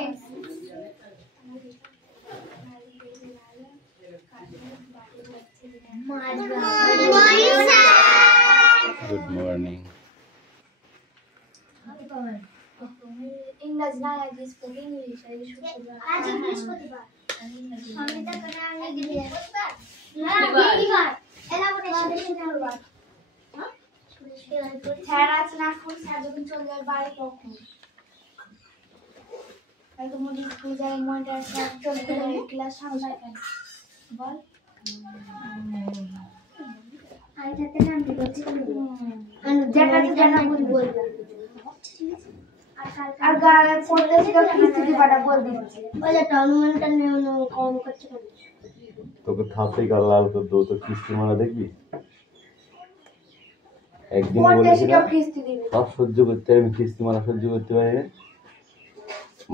Good morning. English na I spoke English. I should. आज English को दिबा. हमें तो करना है English. ना एला बोले शिक्षण होगा. हाँ? छाड़ा ना फुल साजन चल जाए बारी पकड़. अगर मुझे स्कूल जाए मॉनिटर चल जाए क्लास समझाए क्या? बोल. आई जाते ना हम बच्चे को जाना बोल আর গায়ে পড়তে ছিল কিস্তি দিবাটা বল দিচ্ছি ওই যে টাউনমেন্টটা নেও কম করতে তোকে থাপড়ি গাল লাল করে দো তো কিস্তি মারা দেখবি একদিন বলেছিলাম কিস্তি দিবি সব সহ্য করতে আমি কিস্তি মারা সহ্য করতে পারি না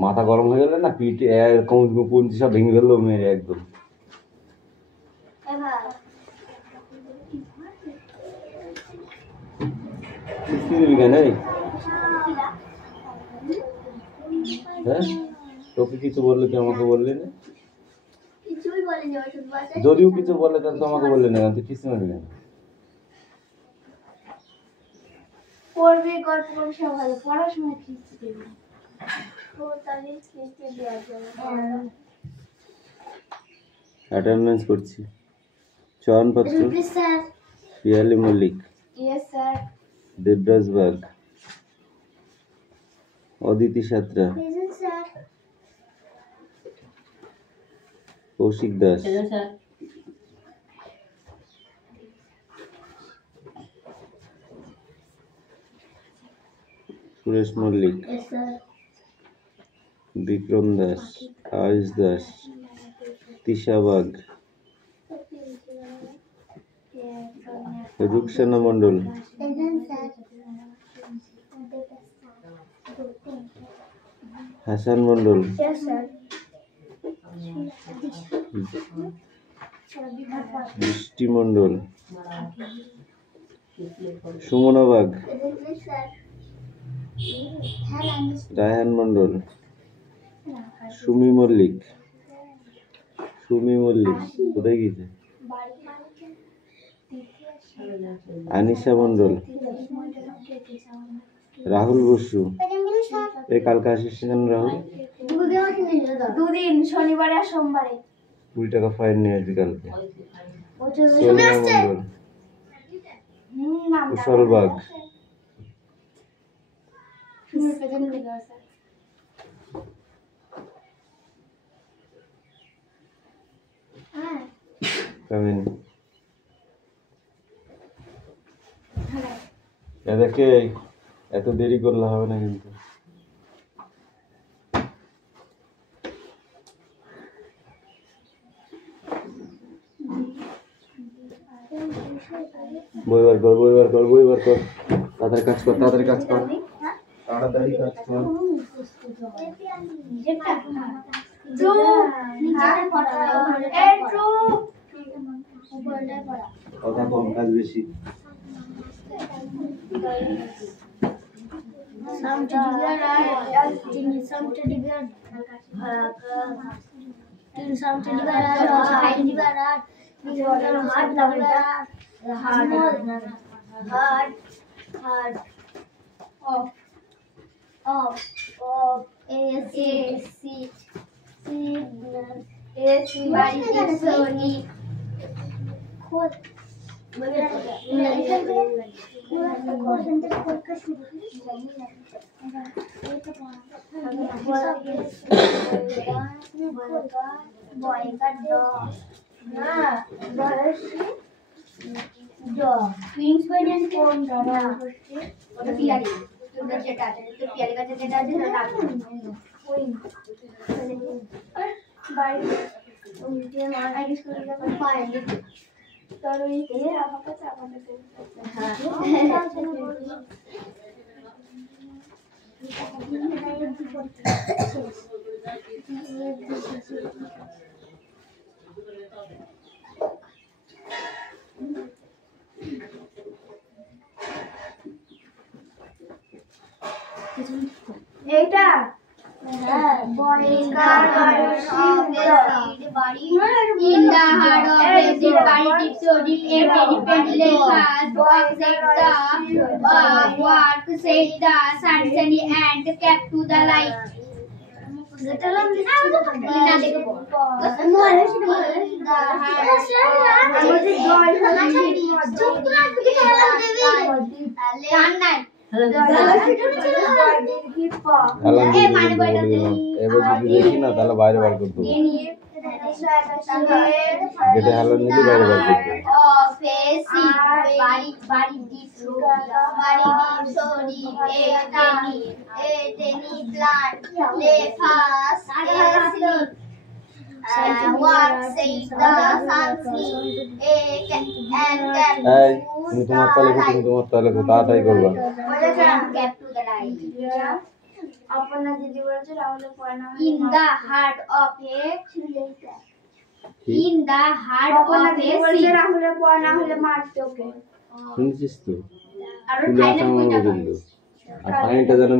মাথা গরম হয়ে গেল না পিঠে এরকম পঞ্চি সব ভেঙে গেল মেরে একদম কিস্তি দিবি কেন হ্যাঁ তোকে কিছু বললে তুই আমাকে বললি না কিছুই বলেনি ওই শুধু বলছে যদিও কিছু বলে তাহলে তো আমাকে বললি না তুই কিস্তি মারবি না পড়বে গল্প সব ভালো পড়াশোনা কিস্তি দেবে তো তাহলে কিস্তি দেওয়া যাবে অ্যাটেন্ডেন্স করছি চয়নপত্র sir Piyali Mallik yes sir Debraj Bag Aditi Satra present sir Koushik Das Suresh Mallik yes sir Bikram Das Ayush Das Tisha Bag Ruksana Mondal present sir Hasan Mondal yes sir Brishti Mondal Sumana Bag present sir Raihan Mondal Sumi Mallik কোথায় গেছে আনিশা মণ্ডল রাহুল বসু এই কালকে আসিস কেন রাহুল দুদিন শনিবারে আর সোমবারে 20 টাকা ফাইন নিয়ে আসবি কালকে সোনিয়া মণ্ডল কুশল বাগ কামিন দেখে এত দেরি করলে হবে না কিন্তু বইবার কর তাড়াতাড়ি কাজ কর তাড়াতাড়ি কাজ কর কথা কম কাজ বেশি এইটা In the heart of the body deep so deep independently fast walk said the sunshiny and kept to the light. এবার যদি দেখি না তাহলে বাইরে বার করতে হবে। যেটা হেলান দিলে বাইরে বার করতে হবে। তুমি তোমার তাহলে তাড়াতাড়ি করবা। In the heart of a শুনছিস তো? আর পানিটা যেন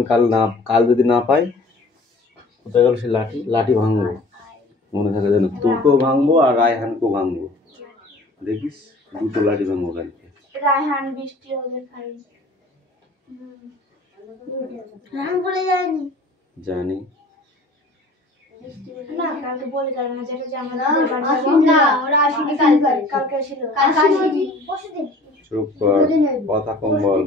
কাল যদি না পাই, কোথায় গেল সে লাঠি ভাঙবো, মনে থাকে যেন তোকেও ভাঙবো আর রায়হানকেও ভাঙবো। দেখিস দুটো লাঠি ভাঙবো কালকে। রায়হান বৃষ্টি হলে খাই বলে যায়নি জানি না, কালকে বলে যাবে না, যেটা কালকে ছিল চুপ কর, কথা কম বল।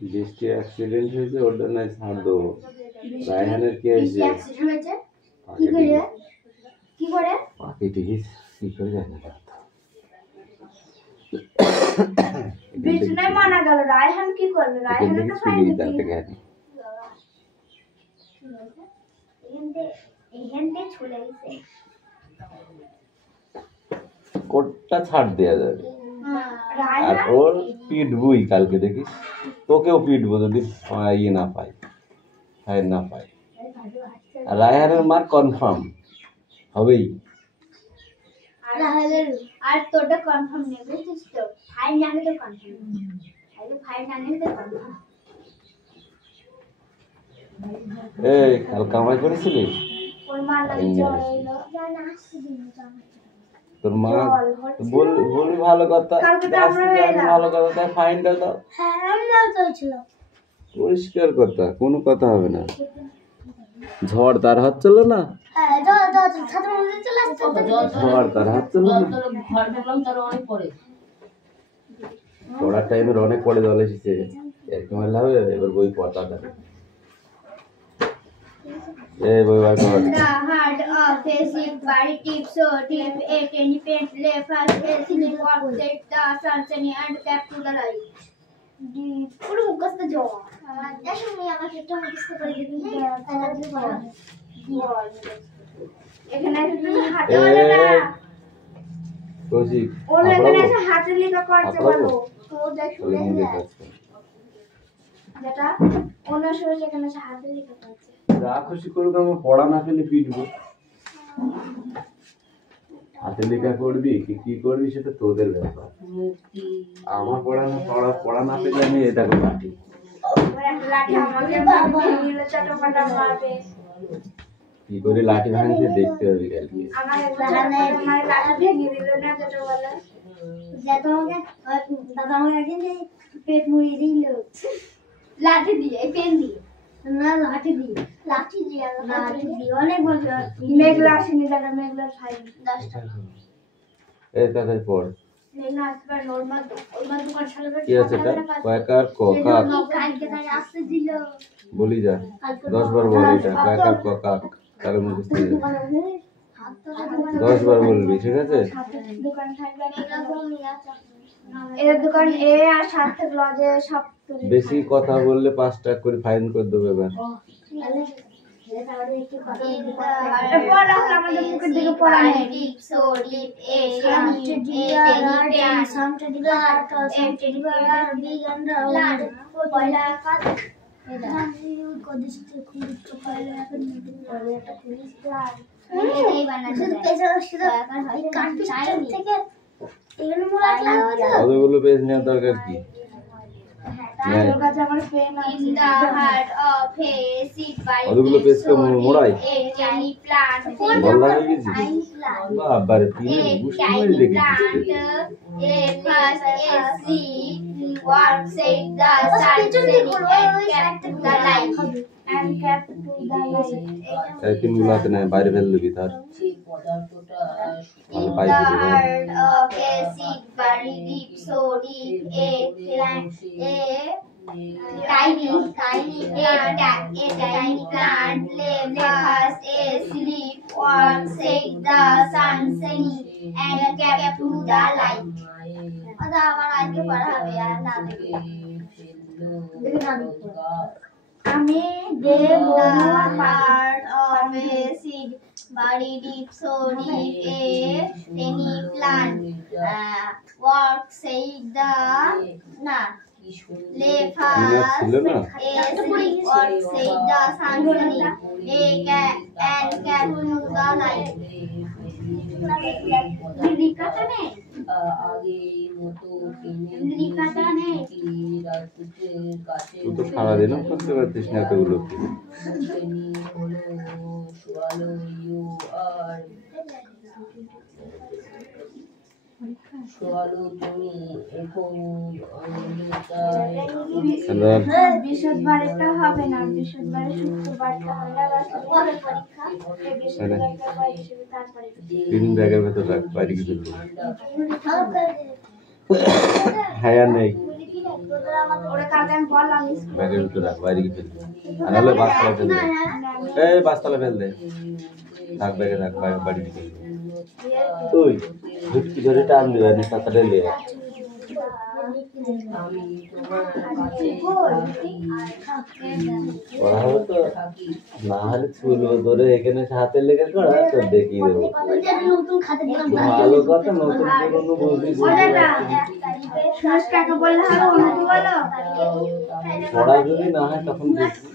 বৃষ্টি অ্যাক্সিডেন্ট হয়েছে, ওটা নয় ছাড় দেবো। রায়হানের কি হয়েছে? কি করে পাখিটি কি করে জানি না। বিছনায় মানা গেল, রায়হান কি করবে? রায়হান তো ফাইন কোটটা ছাড় দেয়া যাবে। আর ওর পিটবুই কালকে, দেখিস তোকেও পিটবো যদি ইয়ে না পাই, ফাইন না পাই। আর রায়হানের মার কনফার্ম হবেই। আর তোটা কনফার্ম নেই, বুঝছিস তো? ফাইন জানে তো কনফার্ম, ফাইন জানে তো কনফার্ম। এই কাল কামাই করেছিলি? তোর মা বলবি ভালো কথা, ভালো কথা, তাই ফাইনটা দাও। পরিষ্কার কথা, কোনো কথা হবে না। ঝড় তার হাত চলো না, ঝড় তার হাত চলো না। পড়ার টাইমের অনেক পরে জল এসেছে, এরকম হলে হবে? এবার বই পড়াটা এই বই বার কর। The heart of a sick body deep so deep at any paint lay fast a silly walk set the sunshiny and kept to the light. পুরো মুখস্থ জল দেখো আমি আমাকে একটু মুখস্থ করে দিবি। এখানে একটু হাতে বলে না কোসি ওর এখানে এসে হাতে লেখা করতে বলো তো দেখো যেটা অন্য সময় এখানে এসে হাতে লেখা করছে। যা খুশি করুক, আমার পড়া না পেলে পিটবো। হাতে লেখা করবি কি করবি সেটা তোদের ব্যাপার। আমার পড়া না পেলে আমি এটা পাঠি। কি করে লাঠি ভাঙছে দেখতে হবে কালকে। দাদা আমাকে একদিন পেট মুড়িয়ে দিল লাঠি দিয়ে, পেন দিয়ে না, লাঠি দিয়ে অনেক বছর। মেঘলা আসেনি দাদা, মেঘলা খাই 10 টাকা। এই তাড়াতাড়ি পড়। মেঘলা আসবার নরমাল দোকান সালবে কি আছে এটা? কয়কার ককাক কালকে তাই আসতে দিল। বলি যা 10 বার বল এটা, কয়কার ককাক, তাহলে মুখস্থ হয়ে যাবে। 10 বার বলবি, ঠিক আছে? দোকান থাকবে এর দোকান এ আর সাথে লজে সব। বেশি কথা বললে 5 টাকা করে ফাইন করে দেবো এবার। এটাই বানানো যায় শুধু এই কার্টুন থেকে এগুলো মোড়া লাগাবো তো কতগুলো পেজ নেওয়ার দরকার কি তোর কাছে আমার পেন আছে in the heart of a seed বাই কতগুলো পেজ কে মোড়াই এ টাইনি প্লান্ট বল লাগে গেছি বাবারে তুই বুঝতে পারি দেখি a first a seed what said the sun and kept the light and kept to the light এই তিনগুলোতে না বাইরে ফেল দিবি তার in the heart of a seed very deep so deep a tiny plant lay fast asleep what said the sun sunny and kept to the light আদা আমার আজকে পড়া হবে আর না দেখে আমি gave the heart of a seed very deep so deep a tiny plant what said the na lay fast ছিল না asleep what said the sun sunny and kept to the light লিখাটা নেই আগে মতো লিখাটা নেই তুই তো সারাদিনও করতে পারতিস না এতগুলো বৃহস্পতিবারটা হবে না বৃহস্পতিবার শুক্রবারটা হবে পরীক্ষা তারপরে তিন ব্যাগের ভেতর রাখ বাইরে কিছু হ্যাঁ আর নেই ওরা কালকে আমি বললাম ব্যাগের ভিতর রাখ বাইরে কিছু আর নাহলে বাসতলা ফেল দে এই বাসতলা ফেল দে থাক ব্যাগে রাখ বাড়ি দিকে তুই ঝুটকি ধরে টান দিবে না সাঁতারে লে পড়া হবে তো না হলে চুলবো ধরে এখানে হাতে লেগে করা তো দেখিয়ে দেবো ভালো কথা নতুন পুরনো বুঝি পড়া যদি না হয় তখন দেখি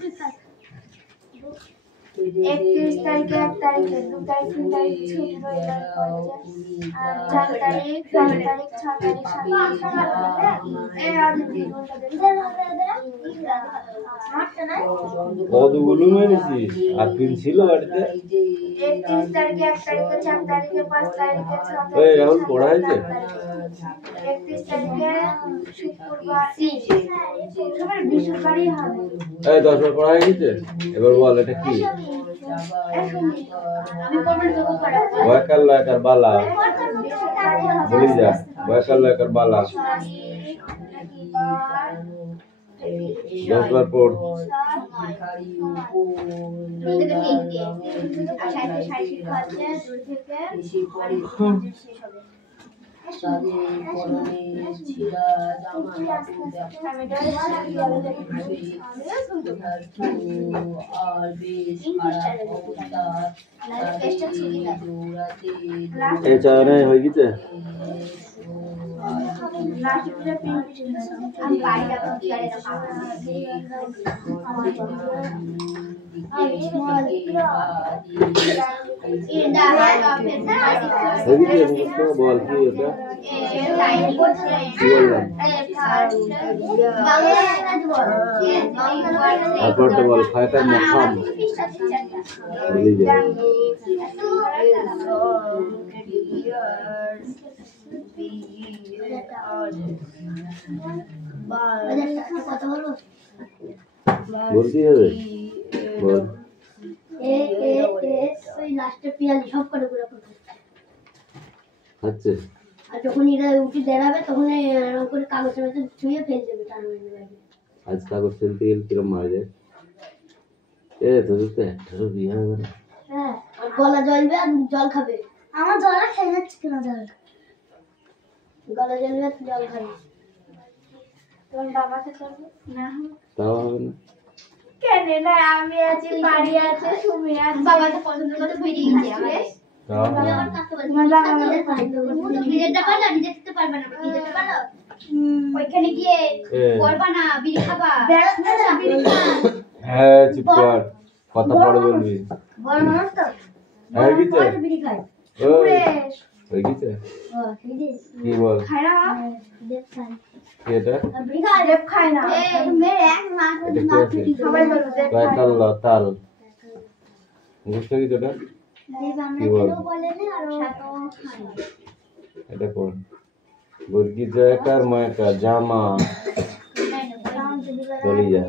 31 তারিখে 1 তারিখে 2 তারিখ 3 তারিখ ছুটি রইল আর 4 তারিখ 5 তারিখ 6 তারিখ 7 তারিখ এই আজ দিন কতগুলো মেরেছিস আর পিন ছিল বাড়িতে 31 তারিখে 1 তারিখে 4 তারিখে 5 তারিখে 6 তারিখে এই রাহুল পড়া হয়েছে 31 তারিখে শুক্রবার সবার বৃহস্পতিবারই হবে এই 10 বার পড়া হয়ে গেছে এবার বল এটা কি আমি করবেন তো করে ওয়াকাল্লা কার বালা বলি যা ওয়াকাল্লা কার বালা 10 বার পড় তাদের পরনে ছিঁড়া জামা আর বেশ খারাপ অবস্থা দৌড়াতে এই চায়না হয়ে গেছে বল কি এটা তারপরটা বল ফায়তার মখাম বলি যা বলতে হবে বল ওই লাস্টে পিয়ালি সব করে গুলো করবে আচ্ছা আর যখন এরা উঠে দাঁড়াবে তখন এরকম করে কাগজের মধ্যে ছুঁয়ে ফেলে দেবে তার মধ্যে আজ কাগজ ফেলতে গেলে কিরম মারা যায় এ তোদের তো একটারও বিয়ে হবে না হ্যাঁ আর গলা জ্বলবে আর জল খাবে আমার গলা খেয়ে যাচ্ছে কেন জল গলা জ্বলবে আর জল খাবে তোমার বাবাকে করবে না তাও হবে না কেন না আমি আছি বাড়ি আছে তুমি আর বাবা তো পছন্দ করে বেরিয়ে গেছে আমাদের তাও হবে না তোমার বাবা আমাদের তুমি ভিডিওটা পারলা নিজে দিতে পারবে না ভিডিওটা পারো ওইখানে গিয়ে করবা না বিড়ি খাবা বেড়াতে না বিড়ি খা হ্যাঁ চুপ কর কথা পড়ে বলবি বড় মানুষ তো হয়ে গেছে বিড়ি খাই ও হয়ে গেছে কি বল দেব খাই কি এটা বিড়ি খাই দেব খাই না মেরে এক মাস এটা কি আছে সবাই বলো দেব খাই তাল তাল বুঝতে কি তোটা দেব কি আমরা বল? কেন বলে না আর সাথে খাই এটা কোন বুর্গি জয়কার ময়কার জামা বলি যা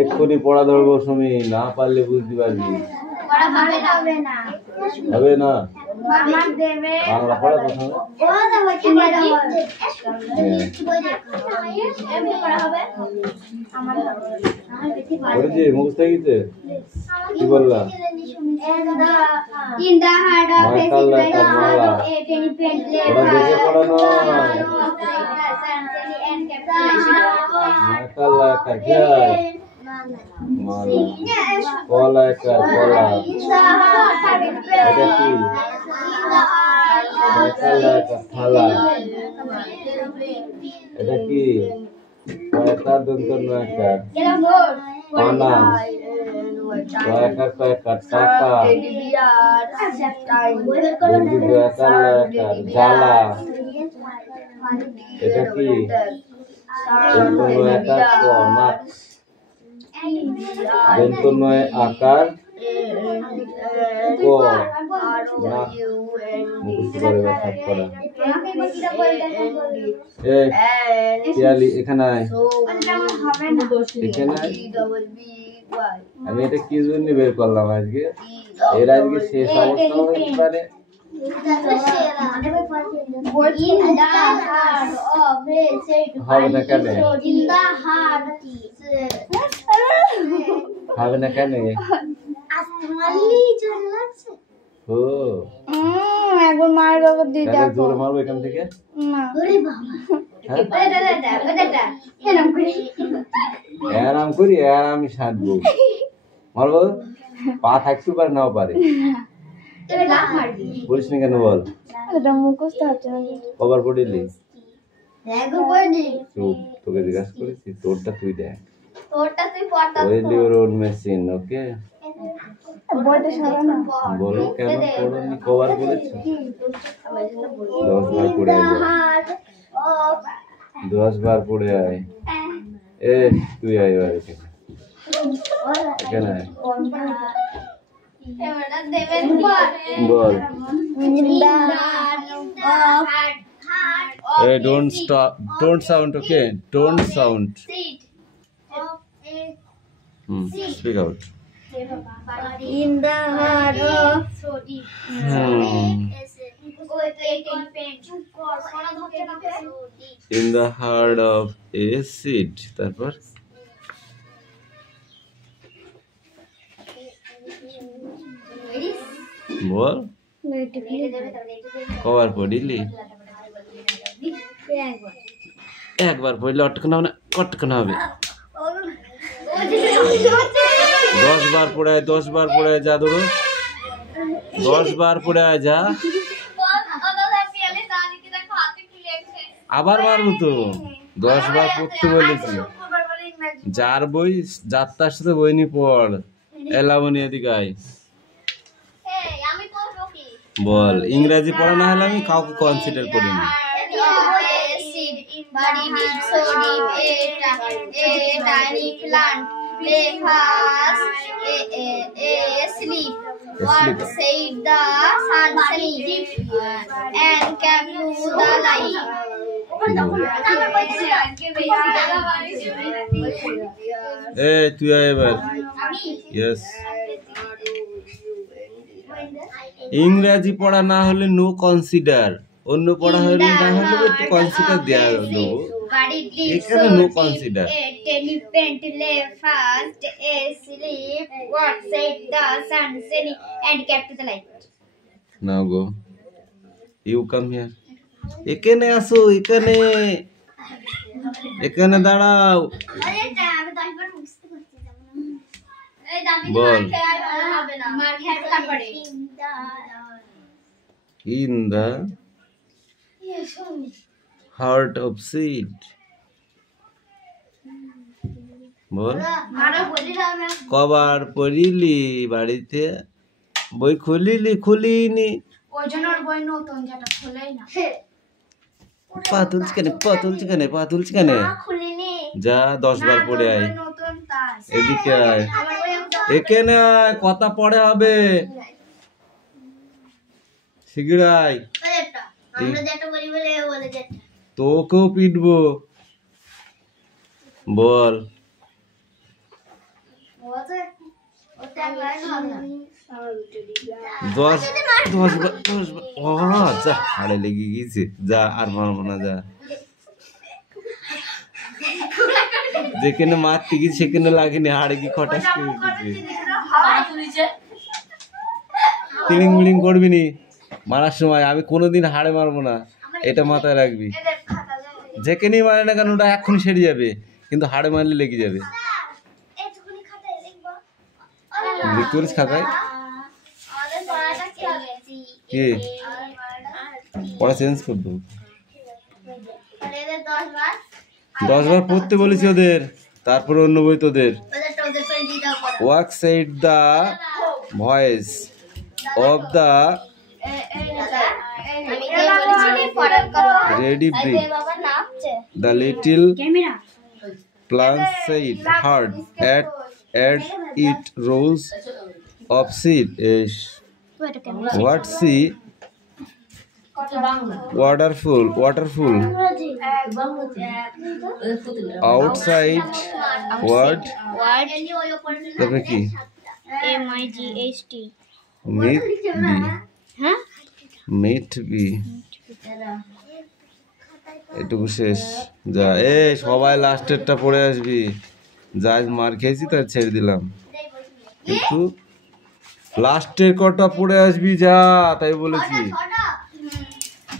এক্ষুনি পড়া ধরবো সুমি না পারলে বুঝতে পারবি হবে না বাংলা পড়া প্রথমে পড়েছি মুখস্থ হয়ে গেছে কি বললাম In the heart of a secret heart of a penny pen ওরা দেখে পড়ানো মাকালা কাজাই মালা কলা কার কলা এটা কি মাকালা কাঠালা এটা কি কয়টা দন্ত নয়কার পানা কয়কার কয়কার টাকা বুর্গি জয়কার লয়কার জ্বালা এটা কি দন্ত নয়কার ক নাক দন্ত নয় আকার ক নাক মুখস্থ করে ব্যাখ্যা করা পিয়ালি এখানে আয় এখানে আয় আমি এটা কি জন্য বের করলাম আজকে এর আজকে শেষ অবস্থা হতে পারে হবে না কেন হবে না কেন ও একবার মায়ের বাবা দিয়ে তাহলে জোরে মারবো এখান থেকে না হ্যাঁ? আরাম করি আর আমি সাঁটবো মারবো পা থাকতে পারে নাও পারে বলিস না কেন বল এটা মুখস্থ হচ্ছে না কবার পড়িলি চুপ তোকে জিজ্ঞাসা করেছি তোরটা তুই দেখ ওয়েল ইউর ওন মেশিন ওকে বইটা সারা না বলো কেন পড়নি কবার বলেছি 10 বার পড়ে আয় 10 বার পড়ে আয় এ তুই আয় এবার এখানে আয় বল Hey, don't stop. Don't sound, okay? Don't sound. Speak out. In the heart of In the heart of a seed. তারপর বল কবার পড়িলি একবার পড়লে অটকানো হবে না কটকানো হবে 10 বার পড়ে 10 বার পড়ে যা দৌড়ো 10 বার পড়ে যা আবার মারবো তো 10 বার পড়তে বলেছি যার বই যার তার সাথে বই নি পড় এলাবনি এদিকে আয় বল ইংরেজি পড়া না হলে আমি কাউকে কনসিডার করি না তুই আয় এবার ইয়েস ইংরেজি পড়া না হলে নো কনসিডার অন্য পড়া হলে না হলে একটু কনসিডার দেয়া দেবো এখানে no consider now go you come here এখানে আসো এখানে এখানে দাঁড়াও বল in the heart of seed বল মারা বলি না আমি কবার পড়িলি বাড়িতে বই খুলিনি ওই জন্য ওর বই নতুন যেটা খোলেই না পা তুলছি কেন খুলিনি যা 10 বার পড়ে আয় নতুন তাস এদিকে আয় আমার বই এখানে আয় কথা পড়ে হবে শিগগির আয় একটা আমরা যেটা বলি বলে বলে যেটা তোকেও পিটবো বল ওতে ওতে একবার হবে না 10 বার ও যা হাড়ে লেগে গেছে যা আর মারবো না যা যেখানে মারতে গেছি সেখানে লাগেনি হাড়ে কি খটাস করে দিচ্ছে তিলিং মিলিং করবি নি মারার সময় আমি কোনোদিন হাড়ে মারবো না এটা মাথায় রাখবি যেখানেই মারে না কেন ওটা এক্ষুনি সেরে যাবে কিন্তু হাড়ে মারলে লেগে যাবে এতক্ষণ খাতায় লিখবো লিখতে পারিস খাতায় আমাদের পড়াটা কি গেছি কি পড়া চেঞ্জ করে দেবো তাহলে এদের 10 বার 10 বার পড়তে বলেছি ওদের তারপরে অন্য বই তোদের ওদেরটা ওদের পেন দিতে হবে walk side the voice of the আমি কি বলেছি পড়ার কথা রেডি ব্রিথ বাবা নাচছে the little camera plant said hard at it rows of seed is what see waterful outside what তারপরে কি MIGHT meet be এটুকু শেষ যা সবাই লাস্টেরটা পড়ে আসবি যা মার খেয়েছি তার ছেড়ে দিলাম কিন্তু লাস্টের কটা পড়ে আসবি যা তাই বলেছি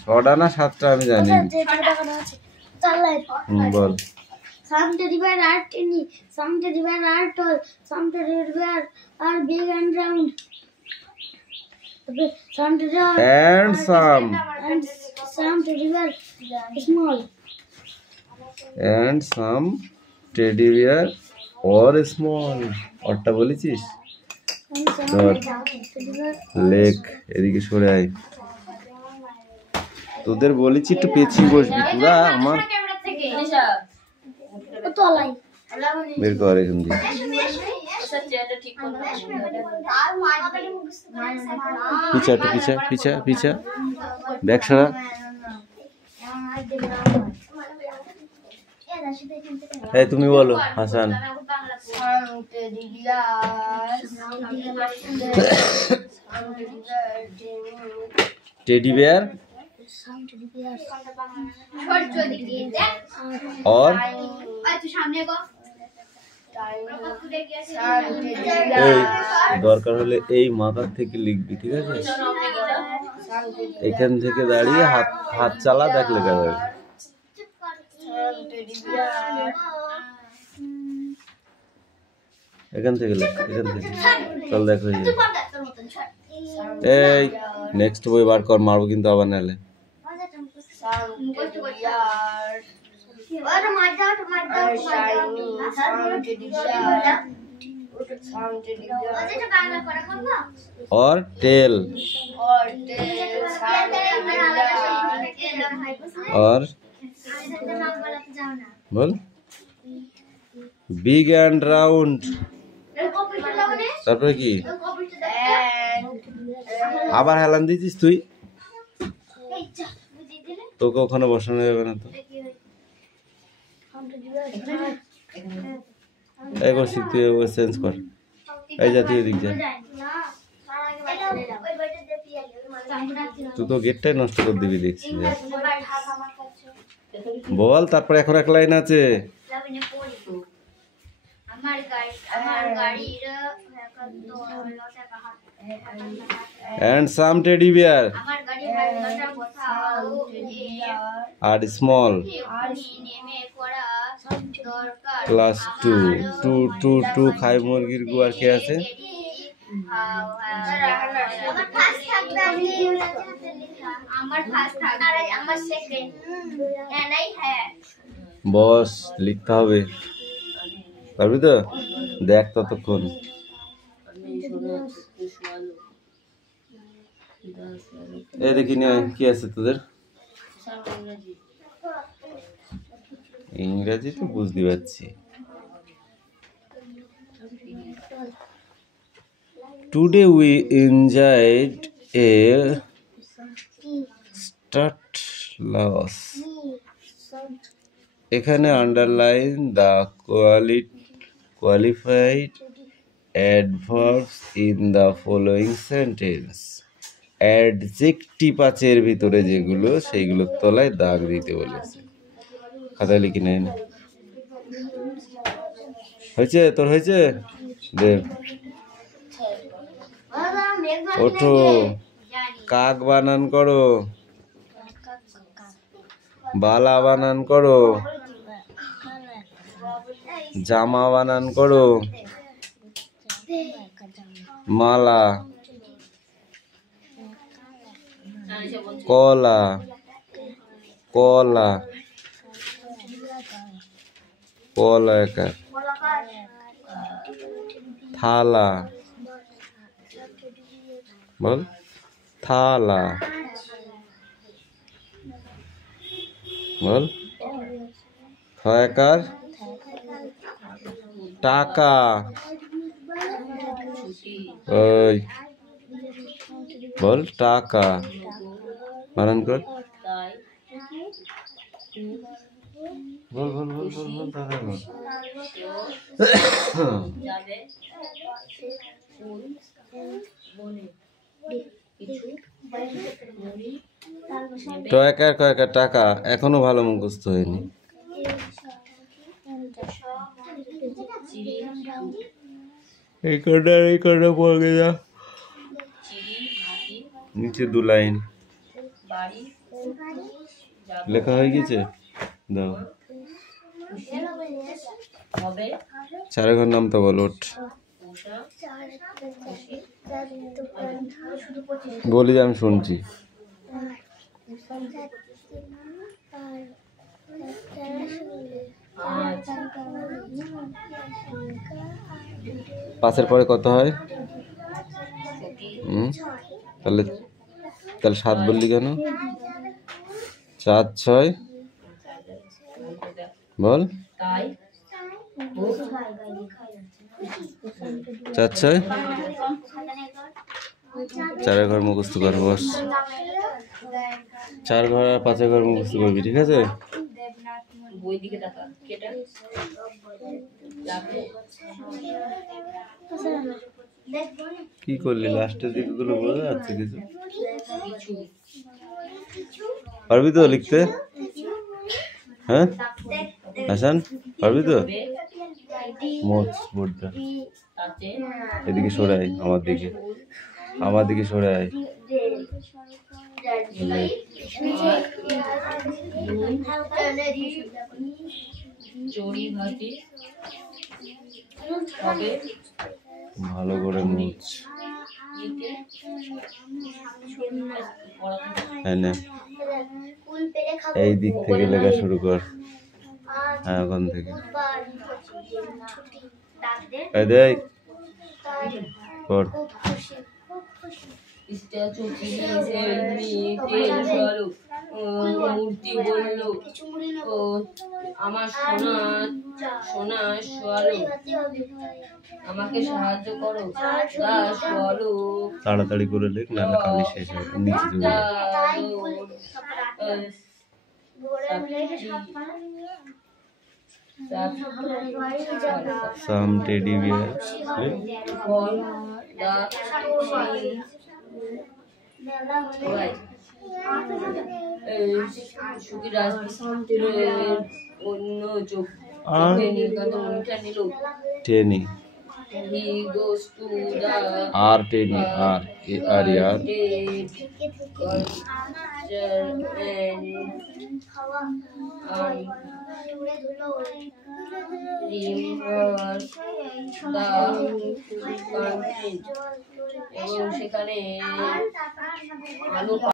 6টা না 7টা আমি জানি বল Some teddy bear are tiny, some teddy bear are tall, some teddy bear are big and round. Some teddy bear and some teddy bear small. and some teddy bear or small ওরটা বলেছিস And some ধর teddy bear. Lake এদিকে সরে আয় তোদের বলেছি একটু পেছিয়ে বসবি পুরা আমার তলাই বের কর এখান দিয়ে পিছা একটু পিছা ব্যাগ সরা এই তুমি বলো হাসান টেডি বেয়ার और এই দরকার হলে এই মাথার থেকে লিখবি ঠিক আছে এখান থেকে দাঁড়িয়ে হাত চালা দেখ লেখা যাবে এখান থেকে লেখ চল দেখ হয়ে যাবে এই নেক্সট বই বার কর মারবো কিন্তু আবার নালে और टेल और बोल बिग एंड राउंड তারপরে কি আবার হেলান দিছিস তুই তোকে ওখানে বসানো যাবে না তো এই করছি তুই চেঞ্জ কর এই জাতীয় দিক যা তুই তো গেটটাই নষ্ট করে দিবি দেখছি বল তারপরে এখন এক লাইন আছে and some teddy bear are small class 2 খাই মুরগির গুয়ার কে আছে বস লিখতে হবে পারবি তো? দেখ ততক্ষণ। এই দেখি নিয়ে কি আছে তোদের। ইংরেজি তো বুঝতে পারছি। Today we enjoyed a start loss. এখানে underline the qualified adverbs in the following sentence. Adjective আছে এর ভিতরে যেগুলো, সেইগুলোর তলায় দাগ দিতে বলেছে। খাতায় লিখে নেন। হয়েছে তোর? হয়েছে? দেখ, ওঠো, কাক বানান করো, বালা বানান করো, জামা বানান করো, মালা, কলা, কলা, কলা একা, থালা, বল থালা, বল ছয়কার টাকা, ওই বল টাকা, বানান কর, বল বল বল বল বল টাকা বল। টয়কার কয়কার টাকা এখনো ভালো মুখস্থ হয়নি। এই কটা পড়ে যা, নিচে 2 লাইন লেখা হয়ে গেছে, দাও। 4 ঘর নাম তো বল, ওঠ বলি যে আমি শুনছি। পাঁচের পরে কত হয়? তাহলে 7 বললি কেন? 4 6 বল, 4 6 4 ঘর মুখস্থ কর, বস। 4 ঘর আর 5 ঘর মুখস্থ করবি, ঠিক আছে? কি করলি লাস্টের দিকে গুলো বোঝা যাচ্ছে কিছু? পারবি তো লিখতে? হ্যাঁ হাসান, পারবি তো? মোচ বোর্ডটা এদিকে সরে আয়, আমার দিকে সরে আয়। ভালো করে মুছ। এই দিক থেকে লেখা শুরু কর। হ্যাঁ ওখান থেকে কর। মূর্তি বলল, আমার সোনা সোয়ালো, আমাকে সাহায্য করো। তাড়াতাড়ি করে লেখ, নাহলে কালি শেষ হবে। নিচে some teddy bear Tenny. He goes to the Tenny R এবং সেখানে আলো